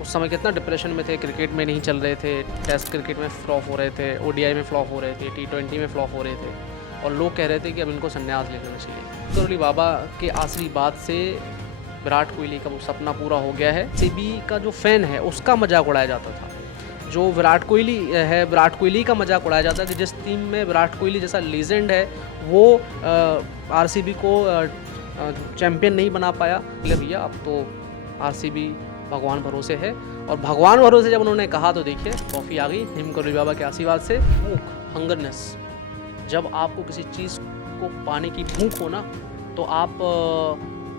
उस समय कितना डिप्रेशन में थे, क्रिकेट में नहीं चल रहे थे, टेस्ट क्रिकेट में फ्लॉप हो रहे थे, ओडीआई में फ्लॉप हो रहे थे, T20 में फ्लॉप हो रहे थे और लोग कह रहे थे कि अब इनको संन्यास ले लेना चाहिए। कोहली बाबा के आशीर्वाद से विराट कोहली का वो सपना पूरा हो गया है। सीबी का जो फ़ैन है उसका मजाक उड़ाया जाता था, जो विराट कोहली है विराट कोहली का मजाक उड़ाया जाता है कि जिस टीम में विराट कोहली जैसा लीजेंड है वो आरसीबी को चैम्पियन नहीं बना पाया। बोले भैया अब तो आरसीबी भगवान भरोसे है, और भगवान भरोसे जब उन्होंने कहा तो देखिए ट्रॉफी आ गई नीम कोहली बाबा के आशीर्वाद से। भूख, हंगरनेस, जब आपको किसी चीज़ को पाने की भूख हो ना तो आप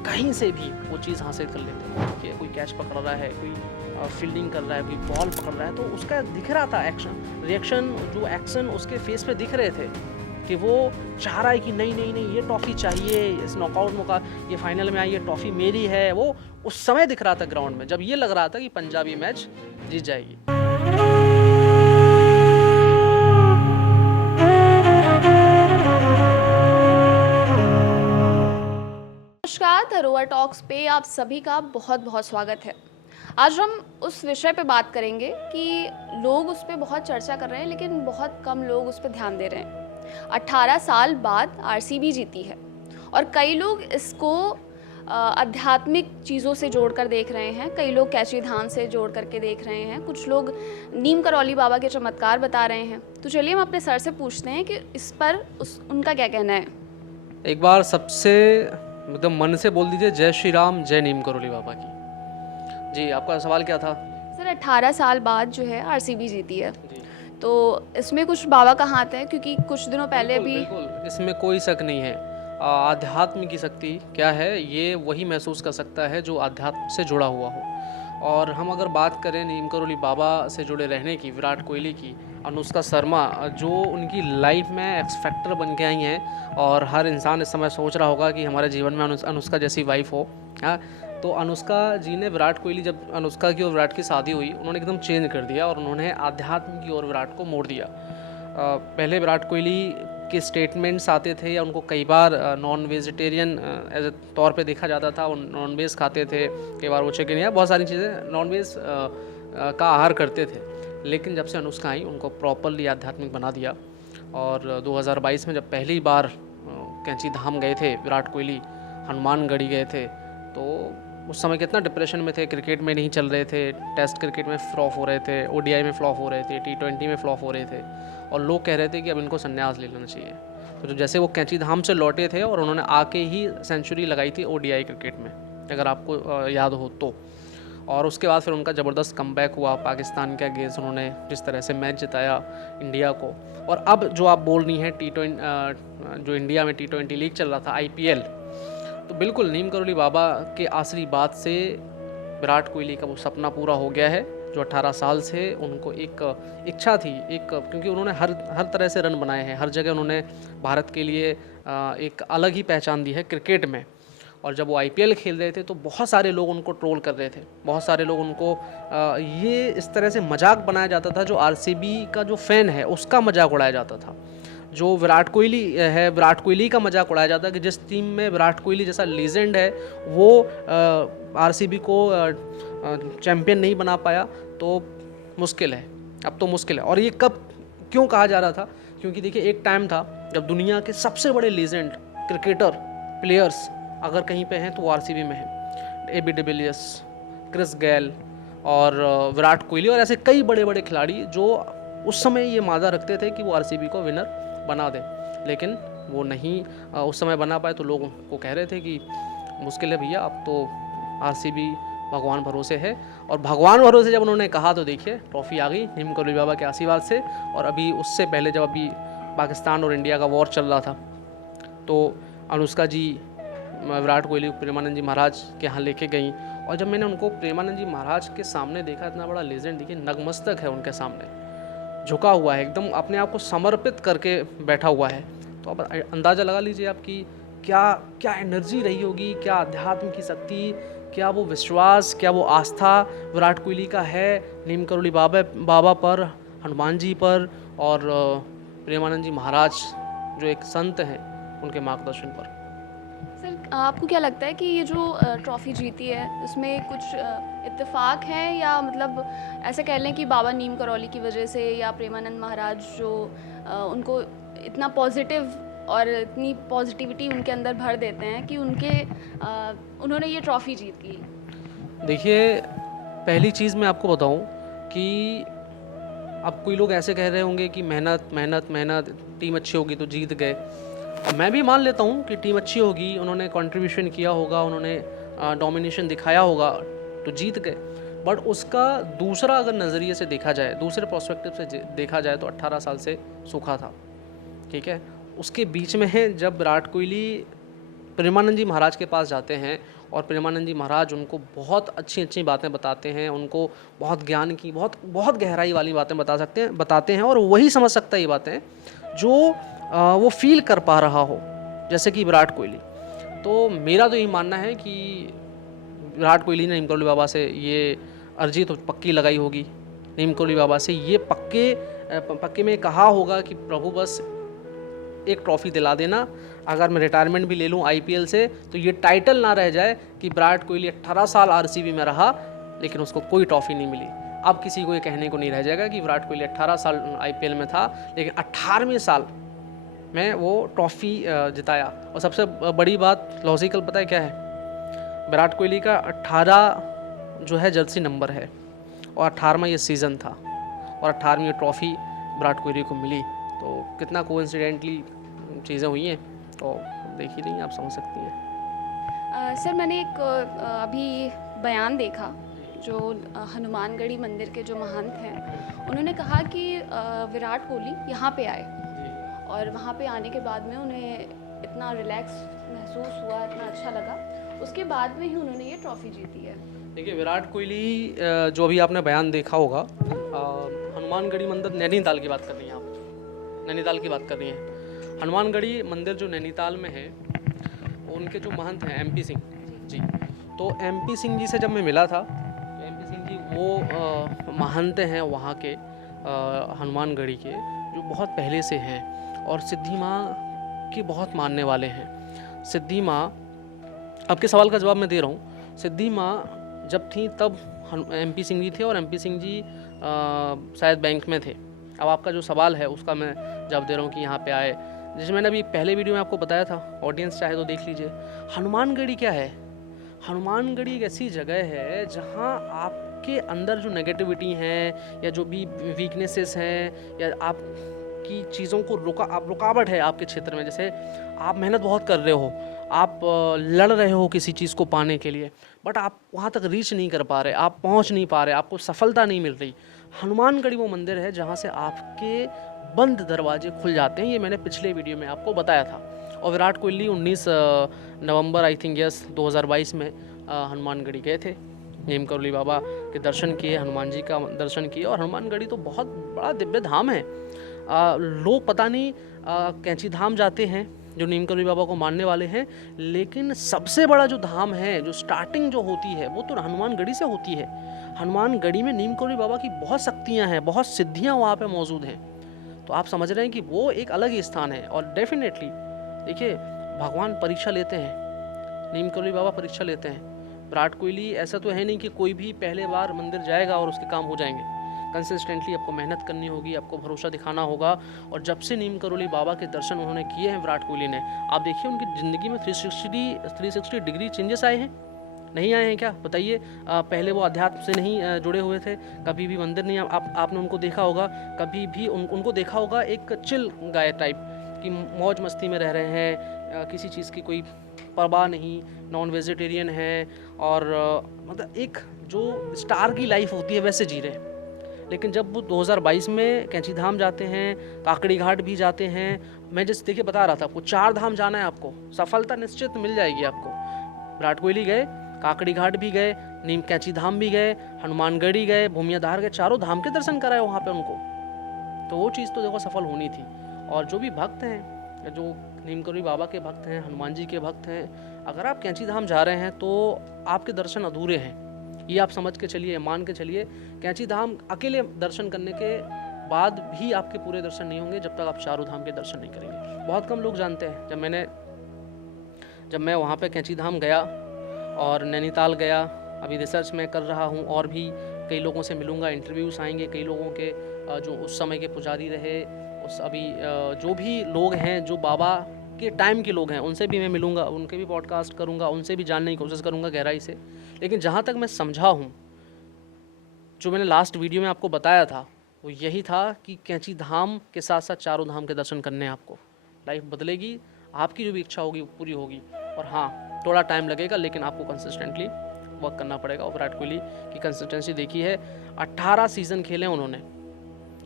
कहीं से भी वो चीज़ हासिल कर लेते हैं। कि कोई कैच पकड़ रहा है, कोई फील्डिंग कर रहा है, कोई बॉल पकड़ रहा है, तो उसका दिख रहा था रिएक्शन, जो एक्शन उसके फेस पे दिख रहे थे कि वो चाह रहा है कि नहीं नहीं नहीं ये ट्रॉफी चाहिए, इस नॉकआउट मौका, ये फाइनल में आई, ये ट्रॉफी मेरी है। वो उस समय दिख रहा था ग्राउंड में जब ये लग रहा था कि पंजाब ये मैच जीत जाएगी। नमस्कार, धरोहर टॉक्स पे आप सभी का बहुत बहुत स्वागत है। आज हम उस विषय पे बात करेंगे कि लोग उस पर बहुत चर्चा कर रहे हैं लेकिन बहुत कम लोग उस पर ध्यान दे रहे हैं। 18 साल बाद आरसीबी जीती है और कई लोग इसको आध्यात्मिक चीज़ों से जोड़कर देख रहे हैं, कई लोग कैची धाम से जोड़ करके देख रहे हैं, कुछ लोग नीम करौली बाबा के चमत्कार बता रहे हैं। तो चलिए हम अपने सर से पूछते हैं कि इस पर उनका क्या कहना है। एक बार सबसे एकदम मन से बोल दीजिए जय श्री राम, जय नीम करौली बाबा की। जी, आपका सवाल क्या था? सर 18 साल बाद जो है आरसीबी जीती है, जी, तो इसमें कुछ बाबा का हाथ है, क्योंकि कुछ दिनों पहले भी बिल्कुल इसमें कोई शक नहीं है। आध्यात्म की शक्ति क्या है ये वही महसूस कर सकता है जो आध्यात्म से जुड़ा हुआ हो। और हम अगर बात करें नीम करौली बाबा से जुड़े रहने की, विराट कोहली की, अनुष्का शर्मा जो उनकी लाइफ में एक्स फैक्टर बन के आई हैं, और हर इंसान इस समय सोच रहा होगा कि हमारे जीवन में अनुष्का जैसी वाइफ हो। हाँ, तो अनुष्का जी ने विराट कोहली, जब अनुष्का की और विराट की शादी हुई, उन्होंने एकदम चेंज कर दिया और उन्होंने आध्यात्म की ओर विराट को मोड़ दिया। पहले विराट कोहली के स्टेटमेंट्स आते थे या उनको कई बार नॉन वेजिटेरियन एज ए तौर पे देखा जाता था, वो नॉन वेज खाते थे, कई बार वो चिकन या बहुत सारी चीज़ें नॉन वेज का आहार करते थे। लेकिन जब से अनुष्का आई उनको प्रॉपरली आध्यात्मिक बना दिया। और 2022 में जब पहली बार कैंची धाम गए थे विराट कोहली, हनुमानगढ़ी गए थे, तो उस समय कितना डिप्रेशन में थे, क्रिकेट में नहीं चल रहे थे, टेस्ट क्रिकेट में फ्लॉप हो रहे थे, ओडीआई में फ्लॉप हो रहे थे, T20 में फ्लॉप हो रहे थे और लोग कह रहे थे कि अब इनको संन्यास ले लेना चाहिए। तो जैसे वो कैंची धाम से लौटे थे और उन्होंने आके ही सेंचुरी लगाई थी ओडीआई क्रिकेट में, अगर आपको याद हो तो। और उसके बाद फिर उनका ज़बरदस्त कमबैक हुआ पाकिस्तान के अगेंस्ट, उन्होंने जिस तरह से मैच जिताया इंडिया को। और अब जो आप बोल रही हैं T20, जो इंडिया में T20 लीग चल रहा था, IPL, तो बिल्कुल नीम करौली बाबा के आशीर्वाद से विराट कोहली का वो सपना पूरा हो गया है, जो 18 साल से उनको एक इच्छा थी, क्योंकि उन्होंने हर तरह से रन बनाए हैं, हर जगह उन्होंने भारत के लिए एक अलग ही पहचान दी है क्रिकेट में। और जब वो IPL खेल रहे थे तो बहुत सारे लोग उनको ट्रोल कर रहे थे, बहुत सारे लोग उनको ये इस तरह से मजाक बनाया जाता था, जो आरसीबी का जो फ़ैन है उसका मजाक उड़ाया जाता था, जो विराट कोहली है विराट कोहली का मजाक उड़ाया जाता है कि जिस टीम में विराट कोहली जैसा लीजेंड है वो आरसीबी को चैम्पियन नहीं बना पाया। तो मुश्किल है, अब तो मुश्किल है। और ये कब क्यों कहा जा रहा था? क्योंकि देखिए एक टाइम था जब दुनिया के सबसे बड़े लीजेंड क्रिकेटर, प्लेयर्स अगर कहीं पे हैं तो वो आरसीबी में हैं। AB डिविलियर्स, क्रिस गेल और विराट कोहली और ऐसे कई बड़े बड़े खिलाड़ी जो उस समय ये मादा रखते थे कि वो आरसीबी को विनर बना दें, लेकिन वो नहीं उस समय बना पाए। तो लोग को कह रहे थे कि मुश्किल है भैया, अब तो आरसीबी भगवान भरोसे है। और भगवान भरोसे जब उन्होंने कहा तो देखिए ट्रॉफी आ गई नीम करौली बाबा के आशीर्वाद से। और अभी उससे पहले जब अभी पाकिस्तान और इंडिया का वॉर चल रहा था तो अनुष्का जी विराट कोहली को प्रेमानंद जी महाराज के यहाँ लेके गई, और जब मैंने उनको प्रेमानंद जी महाराज के सामने देखा, इतना बड़ा लेजेंड, देखिए नगमस्तक है उनके सामने, झुका हुआ है, एकदम अपने आप को समर्पित करके बैठा हुआ है। तो अब अंदाज़ा लगा लीजिए आपकी क्या क्या एनर्जी रही होगी, क्या अध्यात्म की शक्ति, क्या वो विश्वास, क्या वो आस्था विराट कोहली का है नीम करौली बाबा पर, हनुमान जी पर और प्रेमानंद जी महाराज जो एक संत हैं उनके मार्गदर्शन पर। सर आपको क्या लगता है कि ये जो ट्रॉफ़ी जीती है उसमें कुछ इत्तेफाक है या मतलब ऐसे कह लें कि बाबा नीम करौली की वजह से या प्रेमानंद महाराज जो उनको इतना पॉजिटिव और इतनी पॉजिटिविटी उनके अंदर भर देते हैं कि उन्होंने ये ट्रॉफ़ी जीत ली। देखिए, पहली चीज़ मैं आपको बताऊं कि अब कोई लोग ऐसे कह रहे होंगे कि मेहनत मेहनत मेहनत, टीम अच्छी होगी तो जीत गए। अब मैं भी मान लेता हूँ कि टीम अच्छी होगी, उन्होंने कंट्रीब्यूशन किया होगा, उन्होंने डोमिनेशन दिखाया होगा तो जीत गए। बट उसका दूसरा अगर नज़रिए से देखा जाए, दूसरे पर्सपेक्टिव से देखा जाए तो 18 साल से सूखा था, ठीक है। उसके बीच में है जब विराट कोहली प्रेमानंद जी महाराज के पास जाते हैं और प्रेमानंद जी महाराज उनको बहुत अच्छी अच्छी बातें बताते हैं, उनको बहुत ज्ञान की बहुत गहराई वाली बातें बताते हैं और वही समझ सकता है ये बातें जो वो फील कर पा रहा हो, जैसे कि विराट कोहली। तो मेरा तो यही मानना है कि विराट कोहली ने नीम करौली बाबा से ये अर्जी तो पक्की लगाई होगी, नीम करौली बाबा से ये पक्के में कहा होगा कि प्रभु बस एक ट्रॉफ़ी दिला देना, अगर मैं रिटायरमेंट भी ले लूँ आईपीएल से तो ये टाइटल ना रह जाए कि विराट कोहली 18 साल आरसीबी में रहा लेकिन उसको कोई ट्रॉफ़ी नहीं मिली। अब किसी को ये कहने को नहीं रह जाएगा कि विराट कोहली 18 साल आईपीएल में था लेकिन 18वें साल में वो ट्रॉफ़ी जिताया। और सबसे बड़ी बात लॉजिकल पता है क्या है, विराट कोहली का 18 जो है जर्सी नंबर है और 18वां ये सीज़न था और 18वीं ये ट्रॉफ़ी विराट कोहली को मिली। तो कितना कोइंसिडेंटली चीज़ें हुई हैं तो देख ही नहीं, आप समझ सकती हैं। सर मैंने एक अभी बयान देखा जो हनुमानगढ़ी मंदिर के जो महंत हैं उन्होंने कहा कि विराट कोहली यहाँ पे आए और वहाँ पे आने के बाद में उन्हें इतना रिलैक्स महसूस हुआ, इतना अच्छा लगा, उसके बाद में ही उन्होंने ये ट्रॉफ़ी जीती है। देखिए, विराट कोहली जो अभी आपने बयान देखा होगा, हनुमानगढ़ी मंदिर नैनीताल की बात कर रही हैं आप, नैनीताल की बात कर रही हैं। हनुमानगढ़ी मंदिर जो नैनीताल में है उनके जो महंत हैं एमपी सिंह जी, तो एमपी सिंह जी से जब मैं मिला था तो एमपी सिंह जी वो महंत हैं वहाँ के हनुमानगढ़ी के, जो बहुत पहले से हैं और सिद्धि माँ के बहुत मानने वाले हैं। सिद्धि माँ, आपके सवाल का जवाब मैं दे रहा हूँ, सिद्धि माँ जब थी तब एमपी सिंह जी थे और एमपी सिंह जी शायद बैंक में थे। अब आपका जो सवाल है उसका मैं जवाब दे रहा हूँ कि यहाँ पे आए, जैसे मैंने अभी पहले वीडियो में आपको बताया था, ऑडियंस चाहे तो देख लीजिए। हनुमानगढ़ी क्या है, हनुमानगढ़ी एक ऐसी जगह है जहाँ आपके अंदर जो नेगेटिविटी हैं या जो भी वीकनेसेस हैं या आपकी चीज़ों को रुकावट है आपके क्षेत्र में, जैसे आप मेहनत बहुत कर रहे हो, आप लड़ रहे हो किसी चीज़ को पाने के लिए बट आप वहाँ तक रीच नहीं कर पा रहे, आप पहुँच नहीं पा रहे, आपको सफलता नहीं मिल रही। हनुमानगढ़ी वो मंदिर है जहाँ से आपके बंद दरवाजे खुल जाते हैं, ये मैंने पिछले वीडियो में आपको बताया था। और विराट कोहली 19 नवंबर आई थिंक 2022 में हनुमानगढ़ी गए थे, नीम करौली बाबा के दर्शन किए, हनुमान जी का दर्शन किए। और हनुमानगढ़ी तो बहुत बड़ा दिव्य धाम है, लोग पता नहीं कैंची धाम जाते हैं जो नीम करौली बाबा को मानने वाले हैं, लेकिन सबसे बड़ा जो धाम है, जो स्टार्टिंग जो होती है वो तो हनुमानगढ़ी से होती है। हनुमानगढ़ी में नीम करौली बाबा की बहुत शक्तियाँ हैं, बहुत सिद्धियाँ वहाँ पे मौजूद हैं। तो आप समझ रहे हैं कि वो एक अलग ही स्थान है। और डेफिनेटली देखिए, भगवान परीक्षा लेते हैं, नीम करौली बाबा परीक्षा लेते हैं। विराट कोहली ऐसा तो है नहीं कि कोई भी पहले बार मंदिर जाएगा और उसके काम हो जाएंगे। कंसिस्टेंटली आपको मेहनत करनी होगी, आपको भरोसा दिखाना होगा। और जब से नीम करौली बाबा के दर्शन उन्होंने किए हैं विराट कोहली ने, आप देखिए उनकी ज़िंदगी में 360 डिग्री चेंजेस आए हैं। नहीं आए हैं क्या बताइए? पहले वो अध्यात्म से नहीं जुड़े हुए थे, कभी भी मंदिर नहीं, आपने उनको देखा होगा, कभी भी उनको देखा होगा एक चिल गाय टाइप कि मौज मस्ती में रह रहे हैं, किसी चीज़ की कोई परवाह नहीं, नॉन वेजिटेरियन है और मतलब एक जो स्टार की लाइफ होती है वैसे जी रहे हैं। लेकिन जब वो 2022 में कैंची धाम जाते हैं, काकड़ी घाट भी जाते हैं, मैं जैसे देखिए बता रहा था आपको, 4 धाम जाना है आपको, सफलता निश्चित मिल जाएगी आपको। विराट कोहली गए, काकड़ी घाट भी गए, नीम कैंची धाम भी गए, हनुमानगढ़ी गए, भूमियाधार गए, चारों धाम के दर्शन कराए वहाँ पे उनको। तो वो चीज़ तो देखो सफल होनी थी। और जो भी भक्त हैं, जो नीम करौली बाबा के भक्त हैं, हनुमान जी के भक्त हैं, अगर आप कैंची धाम जा रहे हैं तो आपके दर्शन अधूरे हैं, ये आप समझ के चलिए, मान के चलिए। कैंची धाम अकेले दर्शन करने के बाद भी आपके पूरे दर्शन नहीं होंगे जब तक आप चारों धाम के दर्शन नहीं करेंगे। बहुत कम लोग जानते हैं, जब मैं वहाँ पे कैंची धाम गया और नैनीताल गया अभी रिसर्च मैं कर रहा हूँ और भी कई लोगों से मिलूँगा, इंटरव्यूज़ आएंगे कई लोगों के जो उस समय के पुजारी रहे, उस अभी जो भी लोग हैं जो बाबा के टाइम के लोग हैं उनसे भी मैं मिलूँगा, उनके भी पॉडकास्ट करूँगा, उनसे भी जानने की कोशिश करूँगा गहराई से। लेकिन जहाँ तक मैं समझा हूँ, जो मैंने लास्ट वीडियो में आपको बताया था वो यही था कि कैंची धाम के साथ साथ चारों धाम के दर्शन करने हैं आपको। लाइफ बदलेगी, आपकी जो भी इच्छा होगी वो पूरी होगी। और हाँ, थोड़ा टाइम लगेगा लेकिन आपको कंसिस्टेंटली वर्क करना पड़ेगा। और विराट कोहली की कंसिस्टेंसी देखी है, 18 सीज़न खेले उन्होंने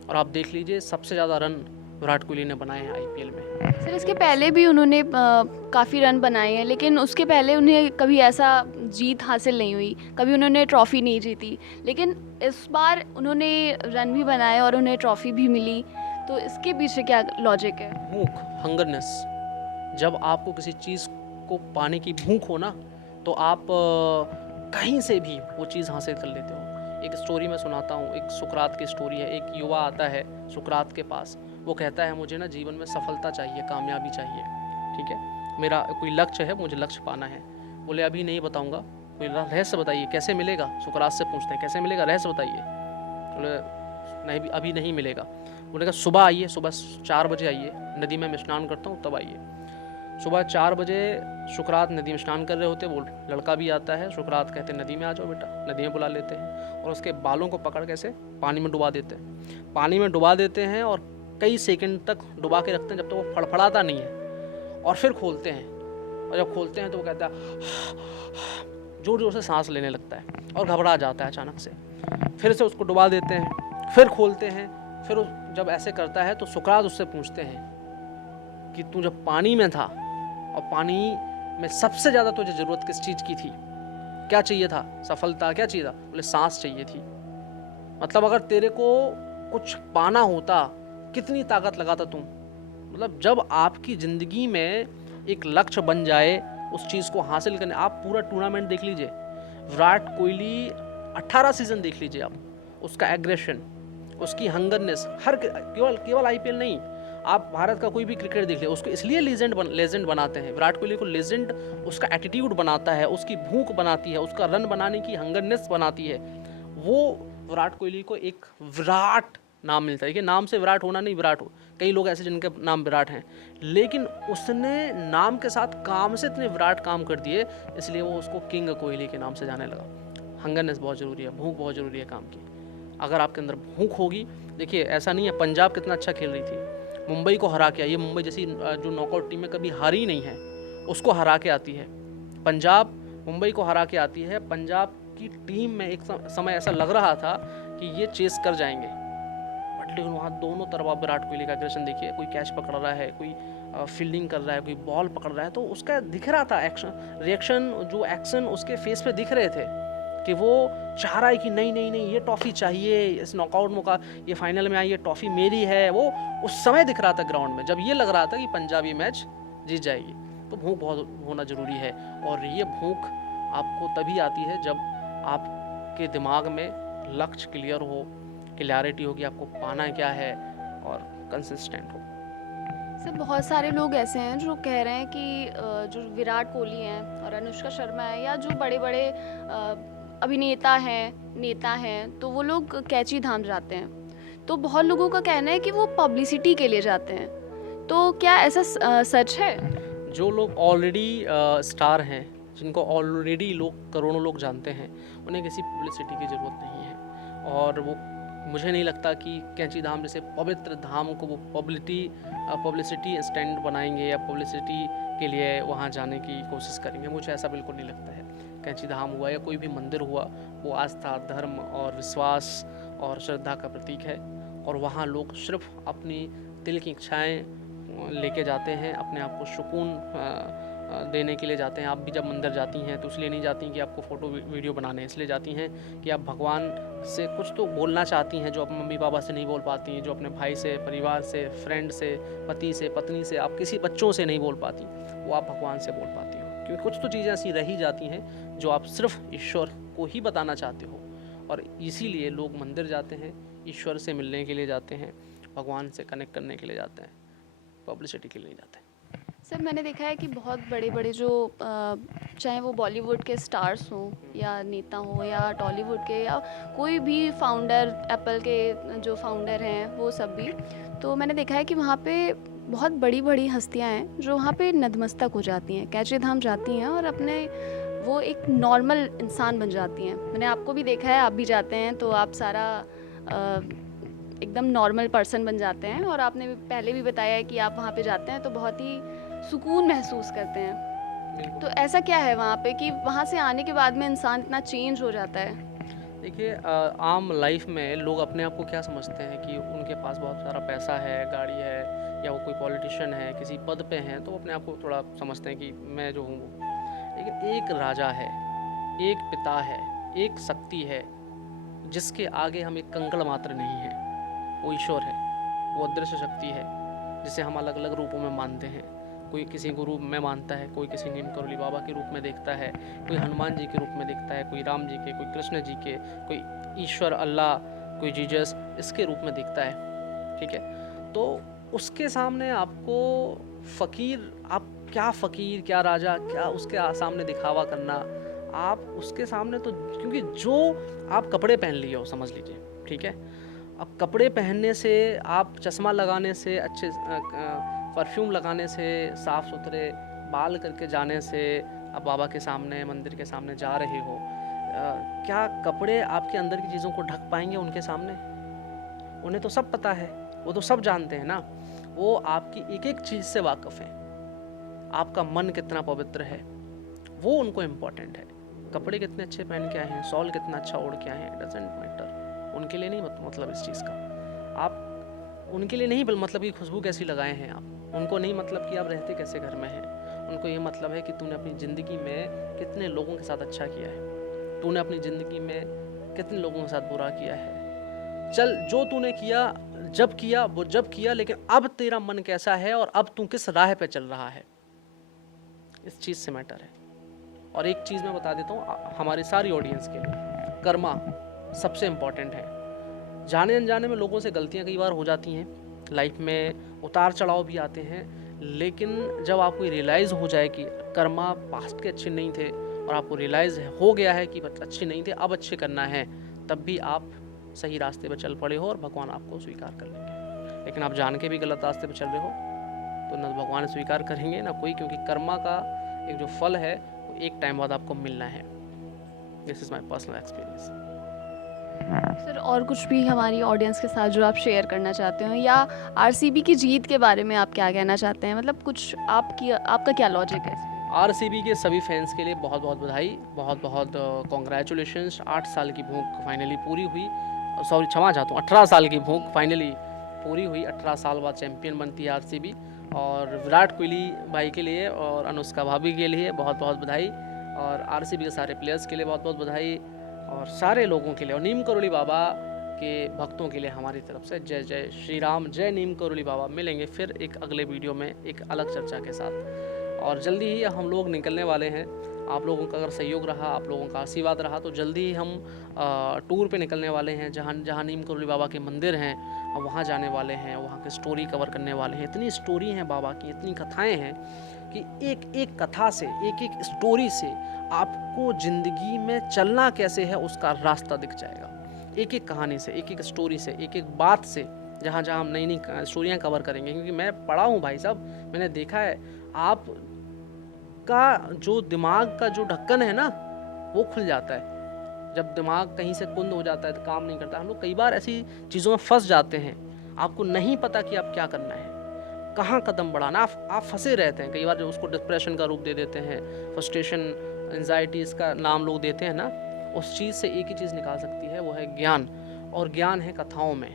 और आप देख लीजिए सबसे ज़्यादा रन विराट कोहली ने बनाए हैं आईपीएल में। सर इसके पहले भी उन्होंने काफ़ी रन बनाए हैं, लेकिन उसके पहले उन्हें कभी ऐसा जीत हासिल नहीं हुई, कभी उन्होंने ट्रॉफ़ी नहीं जीती। लेकिन इस बार उन्होंने रन भी बनाए और उन्हें ट्रॉफ़ी भी मिली, तो इसके पीछे क्या लॉजिक है? भूख, हंगरनेस। जब आपको किसी चीज़ को पाने की भूख हो ना, तो आप कहीं से भी वो चीज़ हासिल कर लेते हो। एक स्टोरी मैं सुनाता हूँ, एक सुकरात की स्टोरी है। एक युवा आता है सुकरात के पास, वो कहता है मुझे ना जीवन में सफलता चाहिए, कामयाबी चाहिए, ठीक है, मेरा कोई लक्ष्य है, मुझे लक्ष्य पाना है। बोले अभी नहीं बताऊँगा, कोई रहस्य बताइए, कैसे मिलेगा? सुकरात से पूछते हैं कैसे मिलेगा, रहस्य बताइए। बोले नहीं, अभी नहीं मिलेगा। बोले सुबह आइए, सुबह 4 बजे आइए, नदी में मैं स्नान करता हूँ तब आइए। सुबह 4 बजे सुकरात नदी में स्नान कर रहे होते, वो लड़का भी आता है। सुकरात कहते हैं नदी में आ जाओ बेटा, नदी में बुला लेते हैं और उसके बालों को पकड़ कैसे पानी में डुबा देते हैं। पानी में डुबा देते हैं और कई सेकंड तक डुबा के रखते हैं जब तक वो फड़फड़ाता नहीं है, और फिर खोलते हैं। और जब खोलते हैं तो वो कहता है, जोर जोर से सांस लेने लगता है और घबरा जाता है अचानक से। फिर से उसको डुबा देते हैं, फिर खोलते हैं। फिर जब ऐसे करता है तो सुकरात उससे पूछते हैं कि तू जब पानी में था और पानी में सबसे ज़्यादा तुझे ज़रूरत किस चीज़ की थी, क्या चाहिए था, सफलता क्या चाहिए था? बोले सांस चाहिए थी। मतलब अगर तेरे को कुछ पाना होता, कितनी ताकत लगाता तुम। मतलब जब आपकी ज़िंदगी में एक लक्ष्य बन जाए उस चीज़ को हासिल करने, आप पूरा टूर्नामेंट देख लीजिए, विराट कोहली 18 सीज़न देख लीजिए आप, उसका एग्रेशन, उसकी हंगरनेस, हर केवल आईपीएल नहीं, आप भारत का कोई भी क्रिकेट देख ले, उसको इसलिए लेजेंड बनाते हैं। विराट कोहली को लेजेंड उसका एटीट्यूड बनाता है, उसकी भूख बनाती है, उसका रन बनाने की हंगरनेस बनाती है। वो विराट कोहली को एक विराट नाम मिलता है। देखिए नाम से विराट होना नहीं, विराट हो, कई लोग ऐसे जिनके नाम विराट हैं, लेकिन उसने नाम के साथ काम से इतने विराट काम कर दिए, इसलिए वो उसको किंग कोहली के नाम से जाने लगा। हंगरनेस बहुत ज़रूरी है, भूख बहुत ज़रूरी है काम की। अगर आपके अंदर भूख होगी, देखिए ऐसा नहीं है, पंजाब कितना अच्छा खेल रही थी, मुंबई को हरा के आई है। मुंबई जैसी जो नॉकआउट टीम में कभी हारी नहीं है, उसको हरा के आती है। पंजाब मुंबई को हरा के आती है। पंजाब की टीम में एक समय ऐसा लग रहा था कि ये चेस कर जाएंगे, बट लेकिन वहाँ दोनों तरफ आप विराट कोहली का एग्रेशन देखिए, कोई कैच पकड़ रहा है, कोई फील्डिंग कर रहा है, कोई बॉल पकड़ रहा है, तो उसका दिख रहा था रिएक्शन, जो एक्शन उसके फेस पे दिख रहे थे कि वो चाह रहा है कि नहीं नहीं नहीं, ये ट्रॉफी चाहिए, इस नॉकआउट मौका, ये फाइनल में आई, ये ट्रॉफी मेरी है। वो उस समय दिख रहा था ग्राउंड में, जब ये लग रहा था कि पंजाब ये मैच जीत जाएगी। तो भूख बहुत होना ज़रूरी है, और ये भूख आपको तभी आती है जब आपके दिमाग में लक्ष्य क्लियर हो, क्लियरिटी होगी आपको पाना क्या है, और कंसिस्टेंट हो। सर बहुत सारे लोग ऐसे हैं जो कह रहे हैं कि जो विराट कोहली हैं और अनुष्का शर्मा है, या जो बड़े बड़े अभिनेता हैं, नेता हैं, तो वो लोग कैची धाम जाते हैं। तो बहुत लोगों का कहना है कि वो पब्लिसिटी के लिए जाते हैं, तो क्या ऐसा सच है? जो लोग ऑलरेडी स्टार हैं, जिनको ऑलरेडी लोग करोड़ों लोग जानते हैं, उन्हें किसी पब्लिसिटी की ज़रूरत नहीं है। और वो मुझे नहीं लगता कि कैंची धाम जैसे पवित्र धाम को वो पब्लिसिटी स्टैंड बनाएंगे या पब्लिसिटी के लिए वहाँ जाने की कोशिश करेंगे। मुझे ऐसा बिल्कुल नहीं लगता है। कैंची धाम हुआ या कोई भी मंदिर हुआ, वो आस्था, धर्म और विश्वास और श्रद्धा का प्रतीक है, और वहाँ लोग सिर्फ अपनी दिल की इच्छाएं लेके जाते हैं, अपने आप को सुकून देने के लिए जाते हैं। आप भी जब मंदिर जाती हैं तो इसलिए नहीं जाती कि आपको फ़ोटो वीडियो बनाने, इसलिए जाती हैं कि आप भगवान से कुछ तो बोलना चाहती हैं जो अपने मम्मी पापा से नहीं बोल पाती हैं, जो अपने भाई से, परिवार से, फ्रेंड से, पति से, पत्नी से, आप किसी बच्चों से नहीं बोल पाती, वो आप भगवान से बोल पाती हो। क्योंकि कुछ तो चीज़ें ऐसी रही जाती हैं जो आप सिर्फ ईश्वर को ही बताना चाहते हो, और इसीलिए लोग मंदिर जाते हैं, ईश्वर से मिलने के लिए जाते हैं, भगवान से कनेक्ट करने के लिए जाते हैं, पब्लिसिटी के लिए नहीं जाते हैं। सर मैंने देखा है कि बहुत बड़े-बड़े जो चाहे वो बॉलीवुड के स्टार्स हों या नेता हों या टॉलीवुड के या कोई भी फाउंडर, एप्पल के जो फाउंडर हैं वो सब भी, तो मैंने देखा है कि वहाँ पे बहुत बड़ी-बड़ी हस्तियाँ हैं जो वहाँ पे नतमस्तक हो जाती हैं, कैचे धाम जाती हैं और अपने वो एक नॉर्मल इंसान बन जाती हैं। मैंने आपको भी देखा है, आप भी जाते हैं तो आप सारा एकदम नॉर्मल पर्सन बन जाते हैं और आपने पहले भी बताया है कि आप वहाँ पे जाते हैं तो बहुत ही सुकून महसूस करते हैं। बिल्कुल। तो ऐसा क्या है वहाँ पे कि वहाँ से आने के बाद में इंसान इतना चेंज हो जाता है? देखिए आम लाइफ में लोग अपने आप को क्या समझते हैं कि उनके पास बहुत सारा पैसा है, गाड़ी है, या वो कोई पॉलिटिशियन है, किसी पद पे हैं, तो अपने आप को थोड़ा समझते हैं कि मैं जो हूँ वो। लेकिन एक राजा है, एक पिता है, एक शक्ति है, जिसके आगे हम एक कंकड़ मात्र नहीं है। वो ईश्वर है, वो अदृश्य शक्ति है, जिसे हम अलग अलग रूपों में मानते हैं। कोई किसी को रूप में मानता है, कोई किसी नीम करोली बाबा के रूप में देखता है, कोई हनुमान जी के रूप में देखता है, कोई राम जी के, कोई कृष्ण जी के, कोई ईश्वर अल्लाह, कोई जीसस, इसके रूप में देखता है। ठीक है, तो उसके सामने आपको फ़कीर, आप क्या फ़कीर, क्या राजा, क्या उसके सामने दिखावा करना, आप उसके सामने तो, क्योंकि जो आप कपड़े पहन लिए हो, समझ लीजिए, ठीक है, अब कपड़े पहनने से, आप चश्मा लगाने से, अच्छे परफ्यूम लगाने से, साफ़ सुथरे बाल करके जाने से, आप बाबा के सामने, मंदिर के सामने जा रहे हो, क्या कपड़े आपके अंदर की चीज़ों को ढक पाएंगे उनके सामने? उन्हें तो सब पता है, वो तो सब जानते हैं ना, वो आपकी एक एक चीज़ से वाकिफ़ है, आपका मन कितना पवित्र है वो उनको इम्पोर्टेंट है। कपड़े कितने अच्छे पहन के आए हैं, शॉल कितना अच्छा ओढ़ के आए हैं, डजेंट मैटर, उनके लिए नहीं मतलब इस चीज़ का। आप उनके लिए नहीं मतलब कि खुशबू कैसी लगाए हैं आप, उनको नहीं मतलब कि आप रहते कैसे घर में हैं, उनको ये मतलब है कि तूने अपनी ज़िंदगी में कितने लोगों के साथ अच्छा किया है, तूने अपनी ज़िंदगी में कितने लोगों के साथ बुरा किया है। चल, जो तूने किया, जब किया वो जब किया, लेकिन अब तेरा मन कैसा है और अब तू किस राह पे चल रहा है, इस चीज़ से मैटर है। और एक चीज़ मैं बता देता हूँ हमारी सारी ऑडियंस के लिए, कर्मा सबसे इम्पॉर्टेंट है। जाने अनजाने में लोगों से गलतियाँ कई बार हो जाती हैं, लाइफ में उतार चढ़ाव भी आते हैं, लेकिन जब आपको रियलाइज़ हो जाए कि कर्मा पास्ट के अच्छे नहीं थे और आपको रियलाइज़ हो गया है कि अच्छे नहीं थे, अब अच्छे करना है, तब भी आप सही रास्ते पर चल पड़े हो और भगवान आपको स्वीकार कर लेंगे। लेकिन आप जान के भी गलत रास्ते पर चल रहे हो तो न भगवान स्वीकार करेंगे ना कोई, क्योंकि कर्मा का एक जो फल है वो एक टाइम बाद आपको मिलना है। This is my personal experience. Sir और कुछ भी हमारी ऑडियंस के साथ जो आप शेयर करना चाहते हो, या आरसीबी की जीत के बारे में आप क्या कहना चाहते हैं, मतलब कुछ आपका क्या लॉजिक है इसमें? आरसीबी के सभी फैंस के लिए बहुत बहुत बधाई, बहुत बहुत कॉन्ग्रेचुलेशंस। 8 साल की भूख फाइनली पूरी हुई, सॉरी क्षमा चाहता हूँ, 18 साल की भूख फाइनली पूरी हुई। 18 साल बाद चैंपियन बनती है आरसीबी, और विराट कोहली भाई के लिए और अनुष्का भाभी के लिए बहुत बहुत बधाई, और आरसीबी के सारे प्लेयर्स के लिए बहुत बहुत बधाई, और सारे लोगों के लिए, और नीम करोली बाबा के भक्तों के लिए हमारी तरफ से जय जय श्री राम, जय नीम करोली बाबा। मिलेंगे फिर एक अगले वीडियो में एक अलग चर्चा के साथ, और जल्दी ही हम लोग निकलने वाले हैं। आप लोगों का अगर सहयोग रहा, आप लोगों का आशीर्वाद रहा, तो जल्दी ही हम टूर पे निकलने वाले हैं, जहाँ नीम करोली बाबा के मंदिर हैं, हम वहाँ जाने वाले हैं, वहाँ की स्टोरी कवर करने वाले हैं। इतनी स्टोरी हैं बाबा की, इतनी कथाएँ हैं कि एक एक कथा से, एक एक स्टोरी से आपको ज़िंदगी में चलना कैसे है उसका रास्ता दिख जाएगा। एक एक कहानी से, एक एक स्टोरी से, एक एक बात से, जहाँ जहाँ हम नई नई स्टोरियाँ कवर करेंगे। क्योंकि मैं पढ़ा हूँ भाई साहब, मैंने देखा है, आप का जो दिमाग का जो ढक्कन है ना वो खुल जाता है। जब दिमाग कहीं से कुंद हो जाता है तो काम नहीं करता। हम लोग कई बार ऐसी चीज़ों में फंस जाते हैं, आपको नहीं पता कि आप क्या करना है, कहाँ कदम बढ़ाना, आप फंसे रहते हैं। कई बार जो उसको डिप्रेशन का रूप दे देते हैं, फ्रस्ट्रेशन, एंजाइटी, इसका नाम लोग देते हैं ना, उस चीज़ से एक ही चीज़ निकाल सकती है, वो है ज्ञान। और ज्ञान है कथाओं में,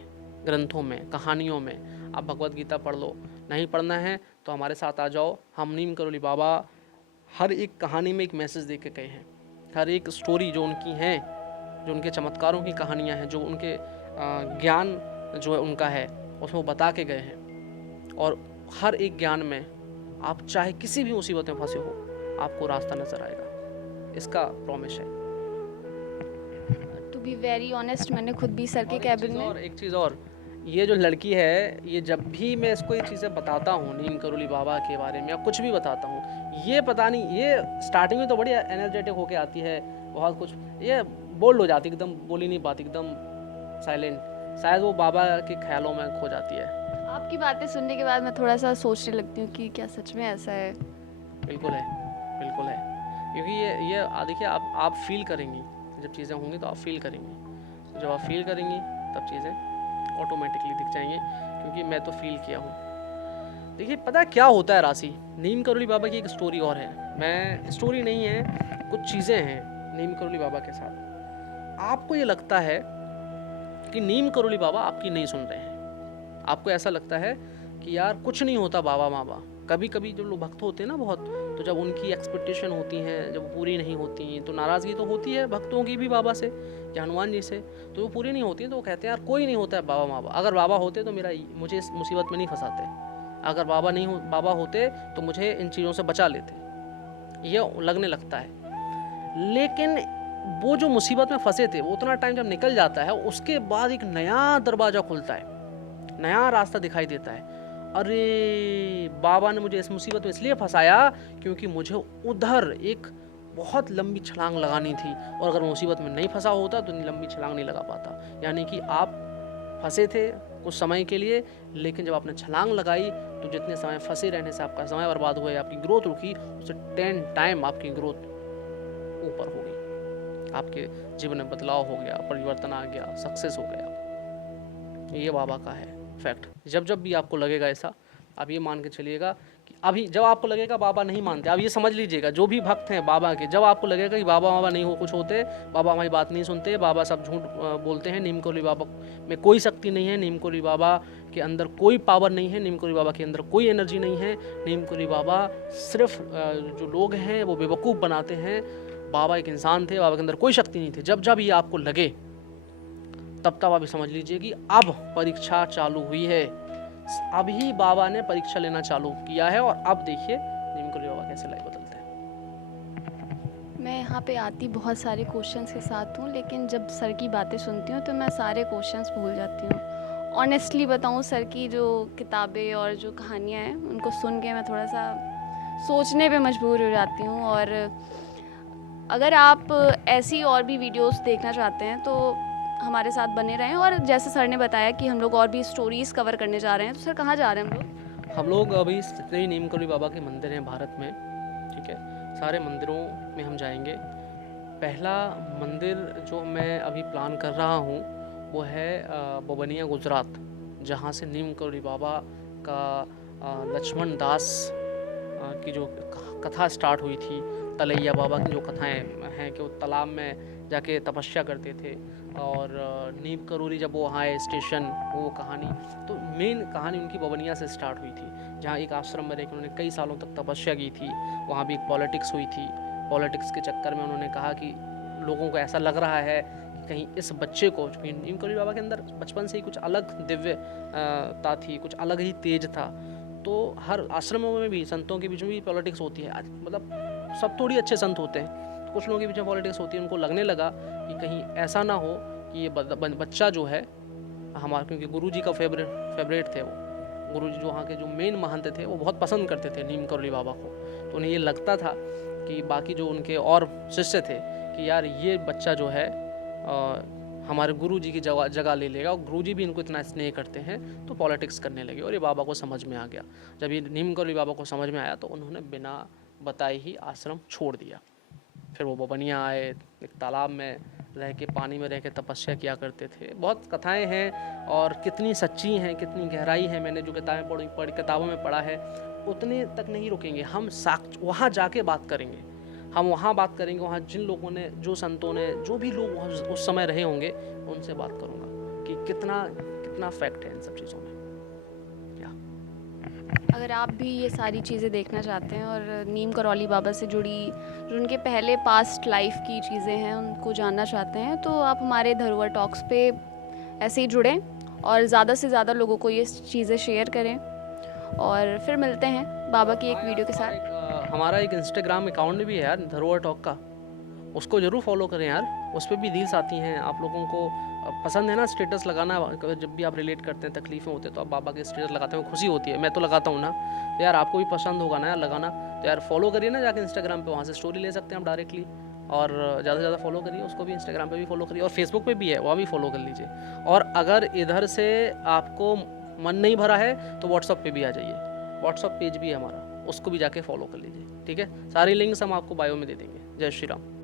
ग्रंथों में, कहानियों में। आप भगवत गीता पढ़ लो, नहीं पढ़ना है तो हमारे साथ आ जाओ। हम नीम करोली बाबा हर एक कहानी में एक मैसेज दे के गए हैं। हर एक स्टोरी जो उनकी हैं, जो उनके चमत्कारों की कहानियाँ हैं, जो उनके ज्ञान जो है उनका है, उसमें वो बता के गए हैं। और हर एक ज्ञान में आप चाहे किसी भी मुसीबत में फंसे हो, आपको रास्ता नज़र आएगा, इसका प्रॉमिस है। टू बी वेरी ऑनेस्ट, मैंने खुद भी सर के कैबिन में और एक चीज़ और, ये जो लड़की है, ये जब भी मैं इसको ये चीज़ें बताता हूँ नीम करोली बाबा के बारे में या कुछ भी बताता हूँ, ये पता नहीं, ये स्टार्टिंग में तो बड़ी एनर्जेटिक होके आती है, बहुत कुछ, ये बोल्ड हो जाती है, एकदम बोल ही नहीं पाती, एकदम साइलेंट, शायद वो बाबा के ख्यालों में खो जाती है। आपकी बातें सुनने के बाद मैं थोड़ा सा सोचने लगती हूँ कि क्या सच में ऐसा है। बिल्कुल है, बिल्कुल है, क्योंकि ये देखिए, आप फील करेंगी, जब चीज़ें होंगी तो आप फील करेंगी, जब आप फील करेंगी तब चीज़ें ऑटोमेटिकली दिख जाएंगे, क्योंकि मैं तो फील किया हूँ। देखिए पता है क्या होता है राशि, नीम करोली बाबा की एक स्टोरी और है, मैं स्टोरी नहीं है, कुछ चीज़ें हैं नीम करोली बाबा के साथ। आपको ये लगता है कि नीम करोली बाबा आपकी नहीं सुन रहे हैं, आपको ऐसा लगता है कि यार कुछ नहीं होता बाबा माबा। कभी कभी जो लोग भक्त होते हैं ना बहुत, तो जब उनकी एक्सपेक्टेशन होती हैं, जब पूरी नहीं होती तो नाराज़गी तो होती है भक्तों की भी बाबा से या हनुमान जी से, तो वो पूरी नहीं होती, तो वो कहते हैं यार कोई नहीं होता है बाबा माबा, अगर बाबा होते तो मुझे इस मुसीबत में नहीं फंसाते, अगर बाबा होते तो मुझे इन चीज़ों से बचा लेते, ये लगने लगता है। लेकिन वो जो मुसीबत में फंसे थे, वो उतना टाइम जब निकल जाता है, उसके बाद एक नया दरवाज़ा खुलता है, नया रास्ता दिखाई देता है। अरे बाबा ने मुझे इस मुसीबत में इसलिए फंसाया क्योंकि मुझे उधर एक बहुत लंबी छलांग लगानी थी, और अगर मुसीबत में नहीं फंसा होता तो लंबी छलांग नहीं लगा पाता। यानी कि आप फंसे थे कुछ समय के लिए, लेकिन जब आपने छलांग लगाई तो जितने समय फंसे रहने से आपका समय बर्बाद हुआ, आपकी ग्रोथ रुकी, उससे 10 टाइम आपकी ग्रोथ ऊपर हो गई, आपके जीवन में बदलाव हो गया, परिवर्तन आ गया, सक्सेस हो गया। ये बाबा का है फैक्ट। जब भी आपको लगेगा ऐसा, आप ये मान के चलिएगा कि अभी जब आपको लगेगा बाबा नहीं मानते, आप ये समझ लीजिएगा, जो भी भक्त हैं बाबा के, जब आपको लगेगा कि बाबा नहीं हो कुछ होते, बाबा हमारी बात नहीं सुनते, बाबा सब झूठ बोलते हैं, नीम करोली बाबा में कोई शक्ति नहीं है, नीम करोली बाबा के अंदर कोई पावर नहीं है, नीम करोली बाबा के अंदर कोई एनर्जी नहीं है, नीम करोली बाबा सिर्फ जो लोग हैं वो बेवकूफ़ बनाते हैं, बाबा एक इंसान थे, बाबा के अंदर कोई शक्ति नहीं थी। जब ये आपको लगे तब आप समझ लीजिए कि अब परीक्षा चालू हुई है, अभी बाबा ने परीक्षा लेना चालू किया है, और अब देखिए नीम करोली बाबा कैसे लाइफ बदलते हैं। मैं यहाँ पे आती बहुत सारे क्वेश्चंस के साथ हूँ, लेकिन जब सर की बातें सुनती हूँ तो मैं सारे क्वेश्चंस भूल जाती हूँ। ऑनेस्टली बताऊँ, सर की जो किताबें और जो कहानियाँ हैं उनको सुन के मैं थोड़ा सा सोचने पे मजबूर हो जाती हूँ। और अगर आप ऐसी और भी वीडियोस देखना चाहते हैं तो हमारे साथ बने रहें। और जैसे सर ने बताया कि हम लोग और भी स्टोरीज़ कवर करने जा रहे हैं, तो सर कहाँ जा रहे हैं हम लोग? हम लोग अभी जितने भी नीम करोली बाबा के मंदिर हैं भारत में, ठीक है, सारे मंदिरों में हम जाएंगे। पहला मंदिर जो मैं अभी प्लान कर रहा हूँ वो है बबनिया गुजरात, जहाँ से नीम करोली बाबा का लक्ष्मण दास की जो कथा स्टार्ट हुई थी, तलैया बाबा की जो कथाएं हैं कि वो तालाब में जाके तपस्या करते थे, और नीम करोली जब वो आए स्टेशन, वो कहानी, तो मेन कहानी उनकी बबनिया से स्टार्ट हुई थी, जहाँ एक आश्रम में रहकर उन्होंने कई सालों तक तपस्या की थी। वहाँ भी एक पॉलिटिक्स हुई थी, पॉलिटिक्स के चक्कर में उन्होंने कहा कि लोगों को ऐसा लग रहा है कि कहीं इस बच्चे को, क्योंकि नीम करोली बाबा के अंदर बचपन से ही कुछ अलग दिव्यता थी, कुछ अलग ही तेज था, तो हर आश्रमों में भी, संतों के बीच में भी पॉलिटिक्स होती है। मतलब सब थोड़ी अच्छे संत होते हैं, तो कुछ लोगों के बीच में पॉलिटिक्स होती है। उनको लगने लगा कि कहीं ऐसा ना हो कि ये बच्चा जो है हमारा, क्योंकि गुरुजी का फेवरेट थे वो, गुरुजी जो वहाँ के जो मेन महंत थे वो बहुत पसंद करते थे नीम करोली बाबा को, तो उन्हें ये लगता था कि बाकी जो उनके और शिष्य थे कि यार ये बच्चा जो है हमारे गुरुजी की जगह ले लेगा, और गुरुजी भी इनको इतना स्नेह करते हैं, तो पॉलिटिक्स करने लगे। और ये बाबा को समझ में आ गया। जब ये नीम करोली बाबा को समझ में आया तो उन्होंने बिना बताए ही आश्रम छोड़ दिया। फिर वो बबनिया आए, एक तालाब में रह के, पानी में रह के तपस्या किया करते थे। बहुत कथाएं हैं, और कितनी सच्ची हैं, कितनी गहराई है, मैंने जो किताबें किताबों में पढ़ा है उतने तक नहीं रुकेंगे हम, वहाँ जाके बात करेंगे, हम वहाँ बात करेंगे, वहाँ जिन लोगों ने, जो संतों ने, जो भी लोग वहाँ उस समय रहे होंगे, उनसे बात करूँगा कि कितना फैक्ट है इन सब चीज़ों में। अगर आप भी ये सारी चीज़ें देखना चाहते हैं और नीम करोली बाबा से जुड़ी जो उनके पहले पास्ट लाइफ की चीज़ें हैं उनको जानना चाहते हैं, तो आप हमारे धरोहर टॉक्स पे ऐसे ही जुड़ें और ज़्यादा से ज़्यादा लोगों को ये चीज़ें शेयर करें। और फिर मिलते हैं बाबा की एक वीडियो के साथ। हमारा एक इंस्टाग्राम अकाउंट भी है यार, धरोहर टॉक का, उसको ज़रूर फॉलो करें यार, उस पर भी रील्स आती हैं, आप लोगों को पसंद है ना स्टेटस लगाना, जब भी आप रिलेट करते हैं, तकलीफ़ें होते हैं तो आप बाबा के स्टेटस लगाते हैं, खुशी होती है, मैं तो लगाता हूँ ना। तो यार आपको भी पसंद होगा ना यार लगाना, तो यार फॉलो करिए ना जाके इंस्टाग्राम पे, वहाँ से स्टोरी ले सकते हैं आप डायरेक्टली। और ज़्यादा से ज़्यादा फॉलो करिए उसको भी, इंस्टाग्राम पे भी फॉलो करिए, और फेसबुक पे भी है, वहाँ भी फॉलो कर लीजिए। और अगर इधर से आपको मन नहीं भरा है तो व्हाट्सअप पे भी आ जाइए, व्हाट्सअप पेज भी है हमारा, उसको भी जाके फॉलो कर लीजिए, ठीक है। सारी लिंक्स हम आपको बायो में दे देंगे। जय श्री राम।